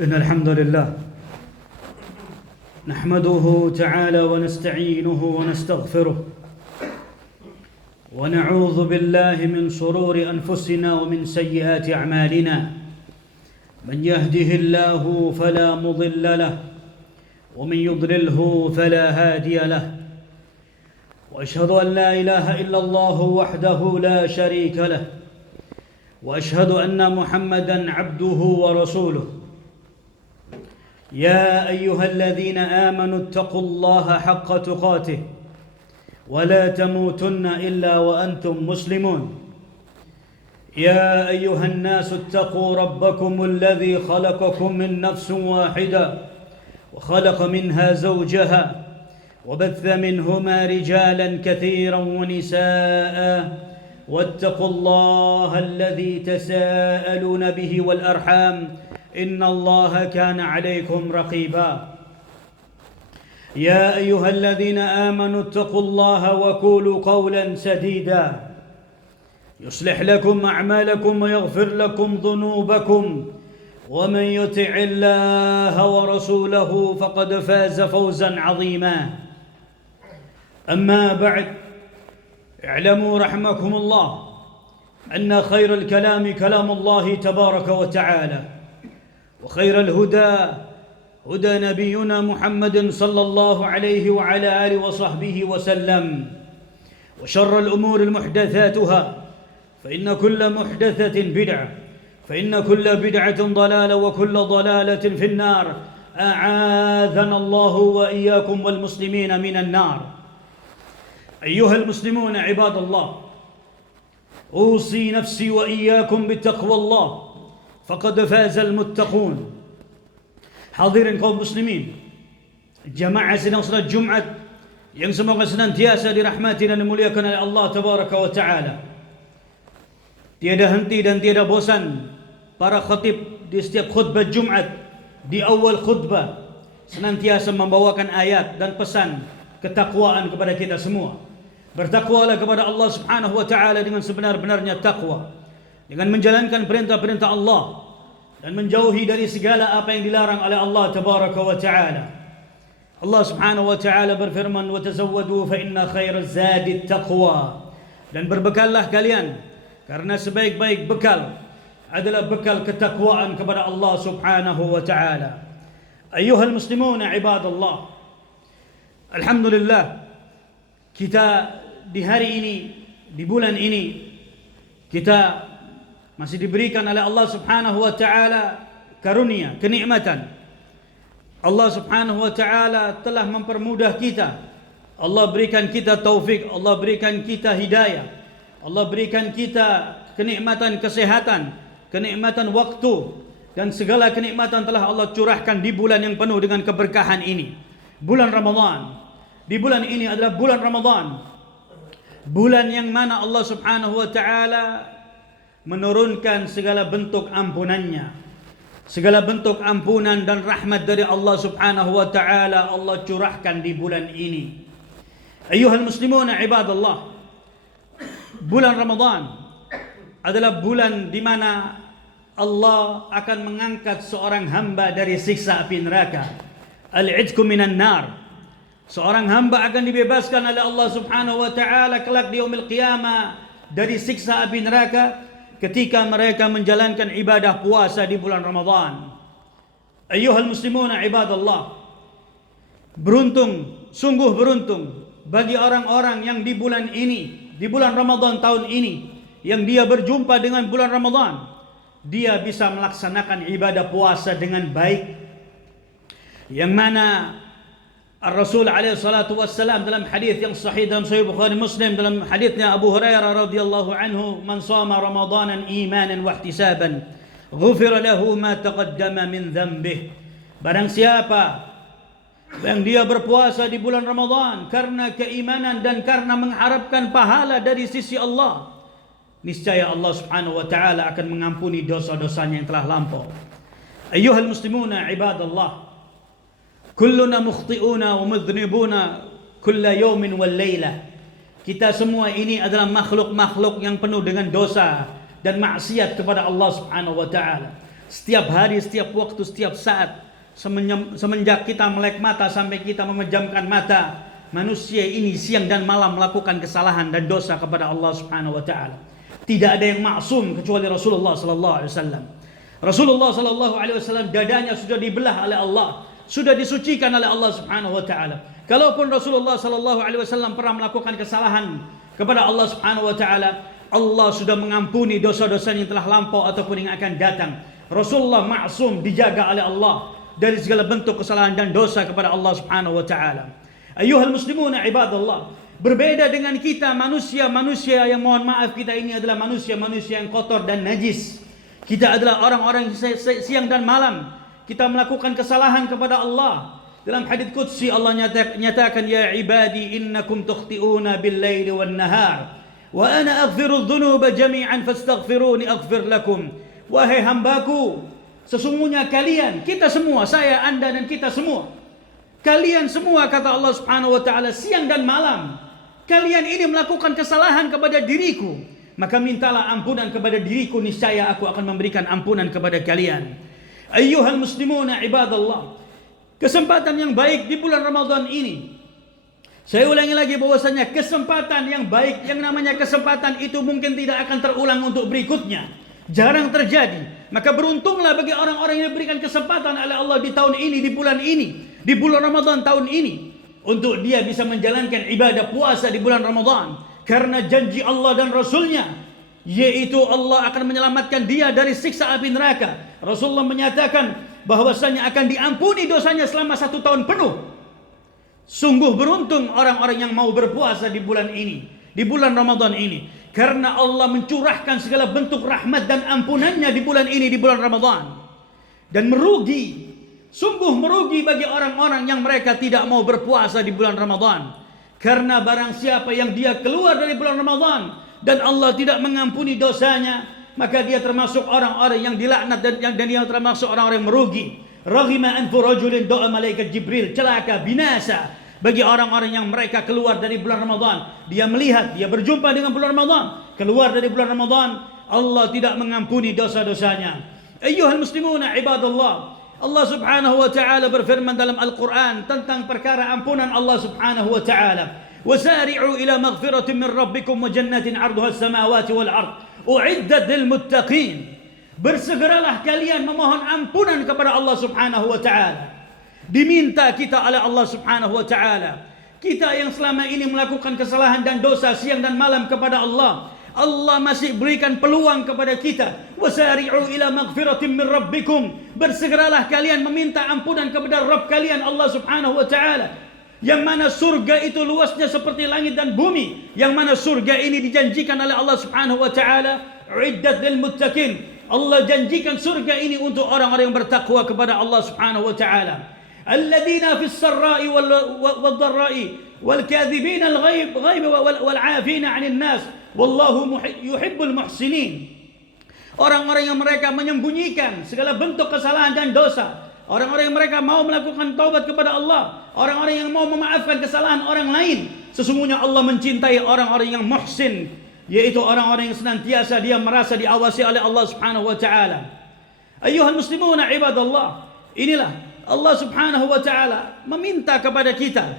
إن الحمد لله نحمده تعالى ونستعينه ونستغفره ونعوذ بالله من شرور أنفسنا ومن سيئات أعمالنا من يهده الله فلا مضل له ومن يضلله فلا هادي له وأشهد أن لا إله إلا الله وحده لا شريك له وأشهد أن محمدًا عبده ورسوله يا أيها الذين آمنوا اتقوا الله حق تقاته ولا تموتن إلا وأنتم مسلمون يا أيها الناس اتقوا ربكم الذي خلقكم من نفس واحدة وخلق منها زوجها وبث منهما رجالا كثيرا ونساء واتقوا الله الذي تساءلون به والأرحام إن الله كان عليكم رقيبا يا أيها الذين آمنوا اتقوا الله وقولوا قولا سديدا يصلح لكم أعمالكم ويغفر لكم ذنوبكم ومن يطع الله ورسوله فقد فاز فوزا عظيما أما بعد اعلموا رحمكم الله أن خير الكلام كلام الله تبارك وتعالى وخير الهدى هدى نبينا محمد صلى الله عليه وعلى آله وصحبه وسلم وشر الأمور محدثاتها فإن كل محدثة بدعة فإن كل بدعة ضلالة وكل ضلالة في النار أعاذنا الله وإياكم والمسلمين من النار أيها المسلمون عباد الله أوصي نفسي وإياكم بتقوى الله فقد فاز المتقون. Hadirin kaum muslimin, jamaah sidang salat Jumat yang semoga senantiasa dirahmati dan dimuliakan oleh Allah tabaraka wa taala. Tiada henti dan tiada bosan para khatib di setiap khutbah Jumat, di awal khutbah senantiasa membawakan ayat dan pesan ketakwaan kepada kita semua. Bertakwalah kepada Allah Subhanahu wa taala dengan sebenar-benarnya takwa, dengan menjalankan perintah-perintah Allah dan menjauhi dari segala apa yang dilarang oleh Allah tabaraka wa taala. Allah Subhanahu wa taala berfirman, "Wa tazawwadu fa inna khairaz zadi taqwa." Dan berbekallah kalian karena sebaik-baik bekal adalah bekal ketakwaan kepada Allah Subhanahu wa taala. Ayyuhal muslimun ibadallah. Alhamdulillah, kita di hari ini, di bulan ini, kita masih diberikan oleh Allah Subhanahu wa taala karunia, kenikmatan. Allah Subhanahu wa taala telah mempermudah kita. Allah berikan kita taufik, Allah berikan kita hidayah. Allah berikan kita kenikmatan kesehatan, kenikmatan waktu, dan segala kenikmatan telah Allah curahkan di bulan yang penuh dengan keberkahan ini. Bulan Ramadan. Di bulan ini adalah bulan Ramadan. Bulan yang mana Allah Subhanahu wa taala menurunkan segala bentuk ampunannya, segala bentuk ampunan dan rahmat dari Allah Subhanahu wa taala Allah curahkan di bulan ini. Ayyuhal muslimun ibadallah, bulan Ramadan adalah bulan di mana Allah akan mengangkat seorang hamba dari siksa api neraka. Al-'idku minan nar. Seorang hamba akan dibebaskan oleh Allah Subhanahu wa taala kelak di yaumil qiyamah dari siksa api neraka ketika mereka menjalankan ibadah puasa di bulan Ramadan. Ayyuhal muslimuna ibadallah, beruntung, sungguh beruntung bagi orang-orang yang di bulan ini, di bulan Ramadan tahun ini, yang dia berjumpa dengan bulan Ramadan, dia bisa melaksanakan ibadah puasa dengan baik, yang mana Ar-Rasul alaihi salatu wassalam dalam hadis yang sahih dalam Sahih Bukhari Muslim, dalam hadisnya Abu Hurairah radhiyallahu anhu, "Man shama Ramadanan imanan wa ihtisaban, ghufira lahu ma taqaddama min dhanbih." Barang siapa yang dia berpuasa di bulan Ramadan karena keimanan dan karena mengharapkan pahala dari sisi Allah, niscaya Allah Subhanahu wa taala akan mengampuni dosa-dosanya yang telah lampau. Ayyuhal muslimuna ibadallah, kulluna mukhti'una wa mudhnibuna kulla yawmin wal laylah. Kita semua ini adalah makhluk-makhluk yang penuh dengan dosa dan maksiat kepada Allah Subhanahu wa taala. Setiap hari, setiap waktu, setiap saat, semenjak kita melek mata sampai kita memejamkan mata, manusia ini siang dan malam melakukan kesalahan dan dosa kepada Allah Subhanahu wa taala. Tidak ada yang maksum kecuali Rasulullah sallallahu alaihi wasallam. Rasulullah sallallahu alaihi wasallam dadanya sudah dibelah oleh Allah, sudah disucikan oleh Allah Subhanahu wa taala. Kalaupun Rasulullah sallallahu alaihi wasallam pernah melakukan kesalahan kepada Allah Subhanahu wa taala, Allah sudah mengampuni dosa-dosa yang telah lampau ataupun yang akan datang. Rasulullah maksum, dijaga oleh Allah dari segala bentuk kesalahan dan dosa kepada Allah Subhanahu wa taala. Ayyuhal muslimuna ibadallah, berbeda dengan kita manusia-manusia yang mohon maaf kita ini adalah manusia-manusia yang kotor dan najis. Kita adalah orang-orang yang siang dan malam kita melakukan kesalahan kepada Allah. Dalam hadits qudsi Allah nyatakan, ya ibadi innakum tukhti'una bil-laili wan-nahar wa ana aghfiru dzunuba jami'an fastaghfiruni aghfir lakum. Wahai hambaku, sesungguhnya kalian, kita semua, saya, anda dan kita semua, kalian semua kata Allah Subhanahu wa taala siang dan malam kalian ini melakukan kesalahan kepada diriku, maka mintalah ampunan kepada diriku, niscaya aku akan memberikan ampunan kepada kalian. Ayyuhal muslimuna ibadallah, kesempatan yang baik di bulan Ramadan ini, saya ulangi lagi bahwasanya kesempatan yang baik, yang namanya kesempatan itu mungkin tidak akan terulang untuk berikutnya, jarang terjadi. Maka beruntunglah bagi orang-orang yang diberikan kesempatan oleh Allah di tahun ini, di bulan ini, di bulan Ramadan tahun ini, untuk dia bisa menjalankan ibadah puasa di bulan Ramadan. Karena janji Allah dan Rasulnya, yaitu Allah akan menyelamatkan dia dari siksa api neraka. Rasulullah menyatakan bahwasanya akan diampuni dosanya selama 1 tahun penuh. Sungguh beruntung orang-orang yang mau berpuasa di bulan ini, di bulan Ramadan ini, karena Allah mencurahkan segala bentuk rahmat dan ampunannya di bulan ini, di bulan Ramadan. Dan merugi, sungguh merugi bagi orang-orang yang mereka tidak mau berpuasa di bulan Ramadan. Karena barang siapa yang dia keluar dari bulan Ramadan dan Allah tidak mengampuni dosanya, maka dia termasuk orang-orang yang dilaknat dan dia termasuk orang-orang yang merugi. Raghima anfu rajulin, doa malaikat Jibril, celaka, binasa bagi orang-orang yang mereka keluar dari bulan Ramadan. Dia melihat, dia berjumpa dengan bulan Ramadan, keluar dari bulan Ramadan, Allah tidak mengampuni dosa-dosanya. Ayyuhal muslimuna ibadallah, Allah Subhanahu wa taala berfirman dalam Al-Qur'an tentang perkara ampunan Allah Subhanahu wa taala. Wasari'u ila maghfiratin min rabbikum wa jannatin 'arduha as-samawati wal ard u'iddat lil muttaqin. Bersegeralah kalian memohon ampunan kepada Allah Subhanahu wa taala. Diminta kita oleh Allah Subhanahu wa taala. Kita yang selama ini melakukan kesalahan dan dosa siang dan malam kepada Allah, Allah masih berikan peluang kepada kita. Wasari'u ila maghfiratin min rabbikum. Bersegeralah kalian meminta ampunan kepada Rabb kalian Allah Subhanahu wa taala. Yang mana surga itu luasnya seperti langit dan bumi. Yang mana surga ini dijanjikan oleh Allah Subhanahu wa taala, uiddat lil muttaqin. Allah janjikan surga ini untuk orang-orang yang bertakwa kepada Allah Subhanahu wa taala. Alladzina fis sarra'i wal dharra'i wal kadhibina al ghaib wal 'afina 'anil nas. Wallahu yuhibbul muhsinin. Orang-orang yang mereka menyembunyikan segala bentuk kesalahan dan dosa, orang-orang yang mereka mau melakukan taubat kepada Allah, orang-orang yang mau memaafkan kesalahan orang lain, sesungguhnya Allah mencintai orang-orang yang muhsin, yaitu orang-orang yang senantiasa dia merasa diawasi oleh Allah Subhanahu wa taala. Ayyuhal muslimuna ibadallah, inilah Allah Subhanahu wa taala meminta kepada kita,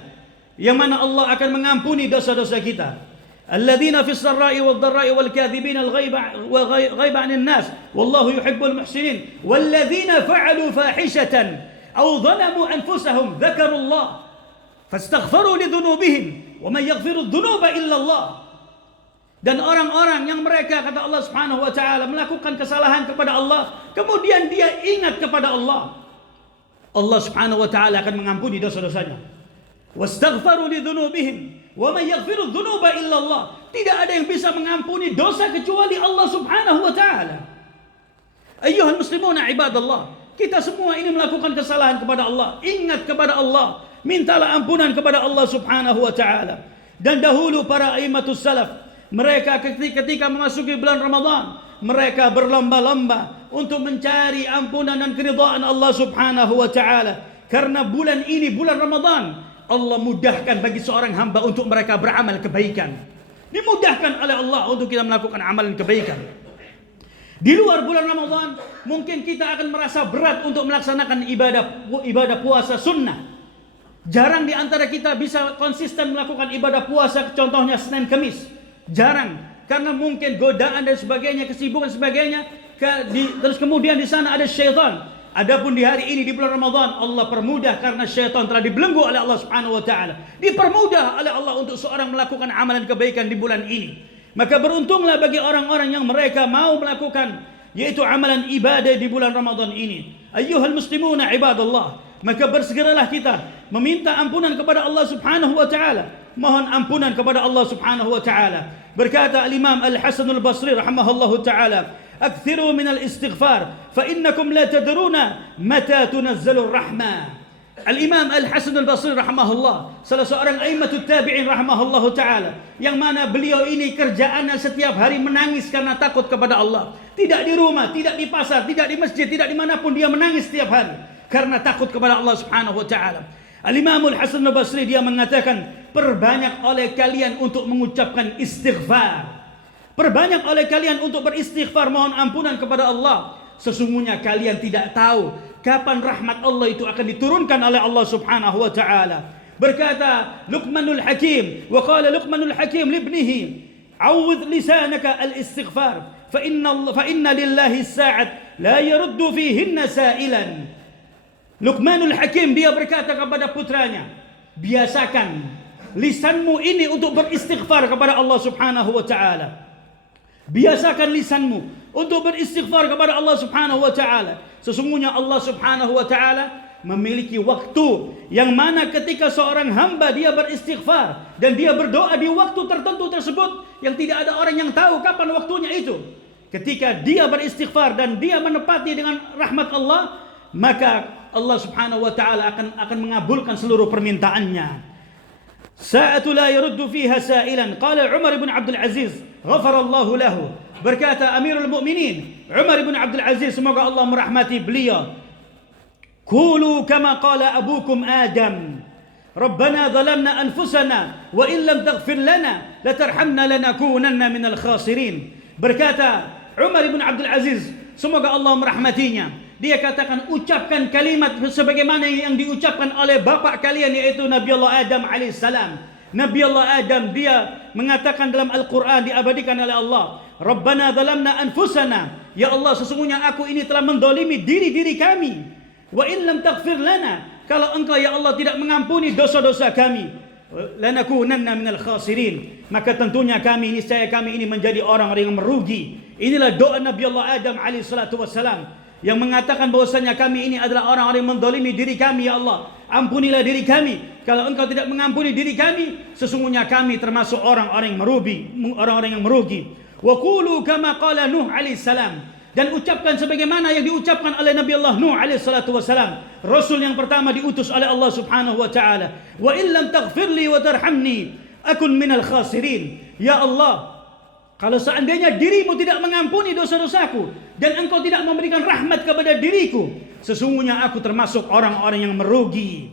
yang mana Allah akan mengampuni dosa-dosa kita. الذين في السراء والضراء والكاذبين الغيظ عن الناس والله يحب المحسنين والذين فعلوا فاحشة أو ظلموا أنفسهم ذكروا الله فاستغفروا لذنوبهم ومن يغفر الذنوب إلا الله. Dan orang-orang yang mereka kata Allah Subhanahu wa taala melakukan kesalahan kepada Allah, kemudian dia ingat kepada Allah, Allah Subhanahu wa taala akan mengampuni dosa-dosanya. Wastaghfaru lidzunubihim wa man yaghfiru dzunuba illa Allah. Tidak ada yang bisa mengampuni dosa kecuali Allah Subhanahu wa taala. Ayyuhal muslimuna ibadallah, kita semua ini melakukan kesalahan kepada Allah. Ingat kepada Allah, mintalah ampunan kepada Allah Subhanahu wa taala. Dan dahulu para aimatus salaf, mereka ketika memasuki bulan Ramadan, mereka berlomba-lomba untuk mencari ampunan dan keridhaan Allah Subhanahu wa taala. Karena bulan ini, bulan Ramadan, Allah mudahkan bagi seorang hamba untuk mereka beramal kebaikan. Dimudahkan oleh Allah untuk kita melakukan amalan kebaikan. Di luar bulan Ramadan, mungkin kita akan merasa berat untuk melaksanakan ibadah puasa sunnah. Jarang di antara kita bisa konsisten melakukan ibadah puasa, contohnya Senin Kamis. Jarang, karena mungkin godaan dan sebagainya, kesibukan sebagainya. Terus kemudian di sana ada syaitan. Adapun di hari ini di bulan Ramadan, Allah permudah karena syaitan telah dibelenggu oleh Allah Subhanahu wa taala. Dipermudah oleh Allah untuk seorang melakukan amalan kebaikan di bulan ini. Maka beruntunglah bagi orang-orang yang mereka mau melakukan yaitu amalan ibadah di bulan Ramadan ini. Ayyuhal muslimuna ibadallah, maka bersegeralah kita meminta ampunan kepada Allah Subhanahu wa taala. Mohon ampunan kepada Allah Subhanahu wa taala. Berkata Al-Imam Al-Hasan Al-Basri rahimahullahu taala, "Aktsiru minal istighfar fa innakum la tadruna mata tunazzalur rahmah." Al-Imam Al-Hasan Al-Basri rahimahullah, salah seorang a'immatut tabi'in rahimahullahu ta'ala, yang mana beliau ini kerjaannya setiap hari menangis karena takut kepada Allah. Tidak di rumah, tidak di pasar, tidak di masjid, tidak dimanapun, dia menangis setiap hari karena takut kepada Allah Subhanahu wa ta'ala. Al-Imam Al-Hasan Al-Basri dia mengatakan, perbanyak oleh kalian untuk mengucapkan istighfar. Perbanyak oleh kalian untuk beristighfar, mohon ampunan kepada Allah. Sesungguhnya kalian tidak tahu kapan rahmat Allah itu akan diturunkan oleh Allah Subhanahu wa taala. Berkata Luqmanul Hakim, wa qala Luqmanul Hakim libnihi, "Awwidh lisanaka al-istighfar, fa inna lillahi as-sa'at la yaruddu fihinna sa'ilan." Luqmanul Hakim dia berkata kepada putranya, biasakan lisanmu ini untuk beristighfar kepada Allah Subhanahu wa taala. Biasakan lisanmu untuk beristighfar kepada Allah Subhanahu wa taala. Sesungguhnya Allah Subhanahu wa taala memiliki waktu yang mana ketika seorang hamba dia beristighfar dan dia berdoa di waktu tertentu tersebut yang tidak ada orang yang tahu kapan waktunya itu. Ketika dia beristighfar dan dia menepati dengan rahmat Allah, maka Allah Subhanahu wa taala akan mengabulkan seluruh permintaannya. Sa'atu la yaruddu fiha sa'ilan. Qala Umar bin Abdul Aziz, ghafarallahu lahu. Berkata Amirul Mukminin Umar bin Abdul Aziz, semoga Allah merahmati beliau, "Qulu kama qala abukum Adam, Rabbana zalamna anfusana wa in lam taghfir lana latarhamna lanakunanna minal khasirin." Berkata Umar bin Abdul Aziz, semoga Allah merahmatinya, dia katakan, ucapkan kalimat sebagaimana yang diucapkan oleh bapak kalian yaitu Nabi Allah Adam alaihissalam. Nabi Allah Adam dia mengatakan dalam Al-Quran, diabadikan oleh Allah, Rabbana zalamna anfusana, ya Allah sesungguhnya aku ini telah mendolimi diri kami. Wa in lam taghfir lana, kalau engkau ya Allah tidak mengampuni dosa-dosa kami, lanakunanna minal khasirin, maka tentunya kami ini menjadi orang-orang yang merugi. Inilah doa Nabi Allah Adam alaihi salatu wassalam, yang mengatakan bahwasanya kami ini adalah orang-orang yang mendolimi diri kami. Ya Allah, ampunilah diri kami. Kalau engkau tidak mengampuni diri kami, sesungguhnya kami termasuk orang-orang yang merugi. Wa qulu kama qala Nuh alaihi salam, dan ucapkan sebagaimana yang diucapkan oleh Nabi Allah Nuh alaihi salatu wasalam, rasul yang pertama diutus oleh Allah Subhanahu wa taala. Wa in lam taghfirli wa tarhamni akun minal khasirin. Ya Allah, kalau seandainya dirimu tidak mengampuni dosa-dosaku dan engkau tidak memberikan rahmat kepada diriku, sesungguhnya aku termasuk orang-orang yang merugi.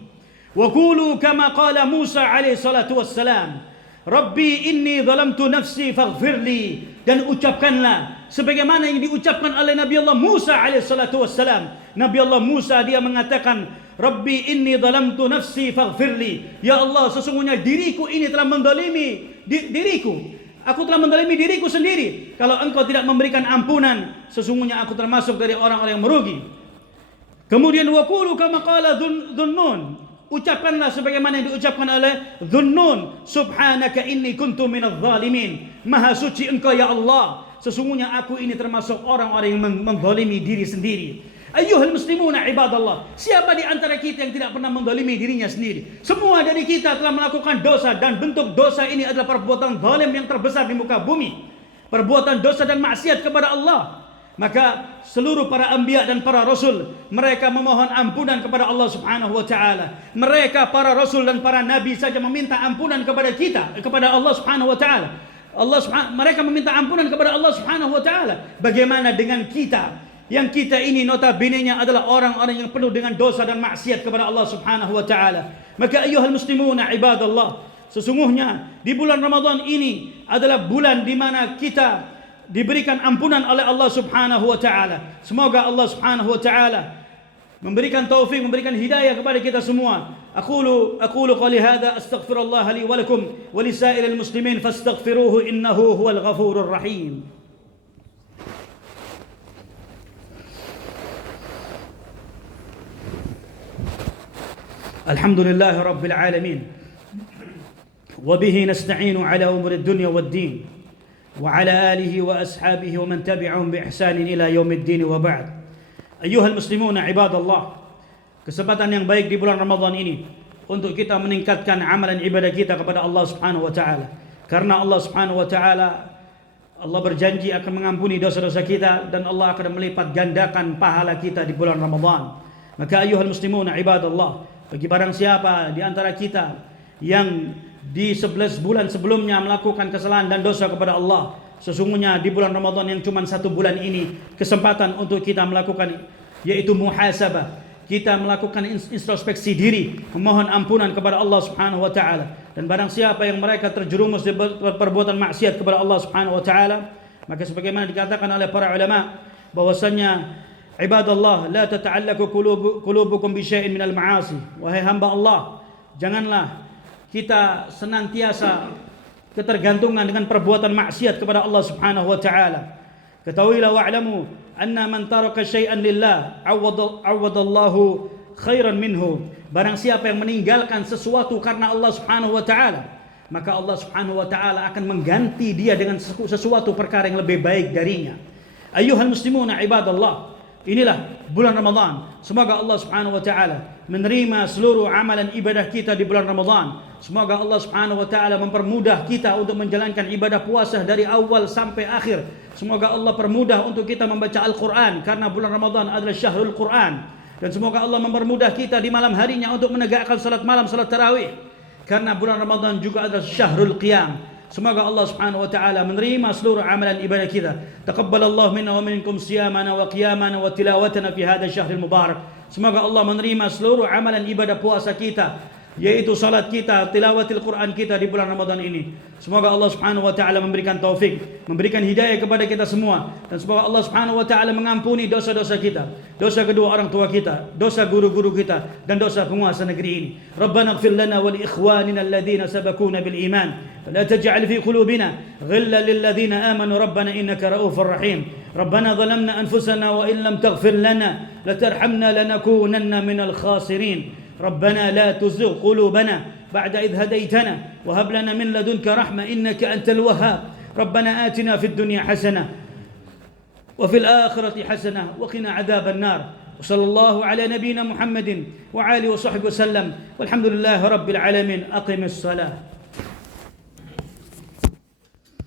Wa qulu kama qala Musa alaihi salatu wassalam, Rabbi inni zalamtu nafsi faghfirli, dan ucapkanlah sebagaimana yang diucapkan oleh Nabi Allah Musa alaihi salatu wassalam. Nabi Allah Musa dia mengatakan, Rabbi inni zalamtu nafsi faghfirli, ya Allah sesungguhnya diriku ini telah mendolimi diriku. Aku telah mendolimi diriku sendiri. Kalau engkau tidak memberikan ampunan, sesungguhnya aku termasuk dari orang-orang yang merugi. Kemudian waqulu kama qala Dhunnun, ucapkanlah sebagaimana yang diucapkan oleh Dhunnun, subhanaka inni kuntu minadh dhalimin, maha suci engkau ya Allah, sesungguhnya aku ini termasuk orang-orang yang menzalimi diri sendiri. Ayyuhal muslimuna ibadallah, siapa di antara kita yang tidak pernah mendolimi dirinya sendiri? Semua dari kita telah melakukan dosa, dan bentuk dosa ini adalah perbuatan zalim yang terbesar di muka bumi. Perbuatan dosa dan maksiat kepada Allah. Maka seluruh para anbiya dan para rasul, mereka memohon ampunan kepada Allah Subhanahu wa taala. Mereka para rasul dan para nabi saja meminta ampunan kepada kita, kepada Allah Subhanahu wa taala. Mereka meminta ampunan kepada Allah Subhanahu wa taala. Bagaimana dengan kita? Yang kita ini notabene-nya adalah orang-orang yang penuh dengan dosa dan maksiat kepada Allah Subhanahu wa taala. Maka ayyuhal muslimuna ibadallah, sesungguhnya di bulan Ramadan ini adalah bulan di mana kita diberikan ampunan oleh Allah Subhanahu wa taala. Semoga Allah Subhanahu wa taala memberikan taufik, memberikan hidayah kepada kita semua. Aqulu qali hadza astaghfirullah li wa lakum wa li sa'iril muslimin fastaghfiruhu innahu huwal ghafurur rahim. Alhamdulillah rabbil alamin. وبه نستعين على أمور الدنيا والدين وعلى آله وأصحابه ومن تبعهم بإحسان إلى يوم الدين وبعد. أيها المسلمون عباد الله, kesempatan yang baik di bulan Ramadan ini untuk kita meningkatkan amalan ibadah kita kepada Allah Subhanahu wa taala. Karena Allah Subhanahu wa taala, Allah berjanji akan mengampuni dosa-dosa kita dan Allah akan melipat gandakan pahala kita di bulan Ramadan. Maka ayuhal muslimun ibadallah, bagi barang siapa di antara kita yang di 11 bulan sebelumnya melakukan kesalahan dan dosa kepada Allah, sesungguhnya di bulan Ramadan yang cuma 1 bulan ini kesempatan untuk kita melakukan, yaitu muhasabah. Kita melakukan introspeksi diri, memohon ampunan kepada Allah Subhanahu wa taala. Dan barang siapa yang mereka terjerumus di perbuatan maksiat kepada Allah Subhanahu wa taala, maka sebagaimana dikatakan oleh para ulama bahwasanya ibadallah la tata'allaqu qulubukum bi syai'in minal ma'asi. Wahai hamba Allah, janganlah kita senantiasa ketergantungan dengan perbuatan maksiat kepada Allah Subhanahu wa taala. Ketahuilah wa'lamu anna man taraka syai'an lillah awadallahu khairan minhu. Barang siapa yang meninggalkan sesuatu karena Allah Subhanahu wa taala, maka Allah Subhanahu wa taala akan mengganti dia dengan sesuatu perkara yang lebih baik darinya. Ayyuhal muslimuna ibadallah, inilah bulan Ramadan. Semoga Allah Subhanahu wa taala menerima seluruh amalan ibadah kita di bulan Ramadan. Semoga Allah Subhanahu wa taala mempermudah kita untuk menjalankan ibadah puasa dari awal sampai akhir. Semoga Allah permudah untuk kita membaca Al-Quran, karena bulan Ramadan adalah syahrul Quran. Dan semoga Allah mempermudah kita di malam harinya untuk menegakkan salat malam, salat tarawih, karena bulan Ramadan juga adalah syahrul qiyam. Semoga Allah Subhanahu wa taala menerima seluruh amalan ibadah kita. Taqabbalallahu minna wa minkum siyamana wa qiyamana wa tilawatana fi hadzal syahril mubarak. Semoga Allah menerima seluruh amalan ibadah puasa kita, yaitu salat kita, tilawatil Quran kita di bulan Ramadan ini. Semoga Allah Subhanahu wa taala memberikan taufik, memberikan hidayah kepada kita semua, dan semoga Allah Subhanahu wa taala mengampuni dosa-dosa kita, dosa kedua orang tua kita, dosa guru-guru kita, dan dosa penguasa negeri ini. Rabbana ighfir lana wa li ikhwanina alladhina sabaquna bil iman wa la taj'al fi qulubina ghillan lil ladzina amanu rabbana innaka ra'ufur rahim. Rabbana zalamna anfusana wa in lam taghfir lana latarhamna lanakunanna minal khasirin. ربنا لا تزغ قلوبنا بعد إذ هديتنا وهب لنا من لدنك رحمة إنك أنت الوهاب. ربنا آتنا في الدنيا حسنة وفي الآخرة حسنة وقنا عذاب النار. وصلى الله على نبينا محمد وعلى آله وصحبه وسلم والحمد لله رب العالمين. أقم الصلاة.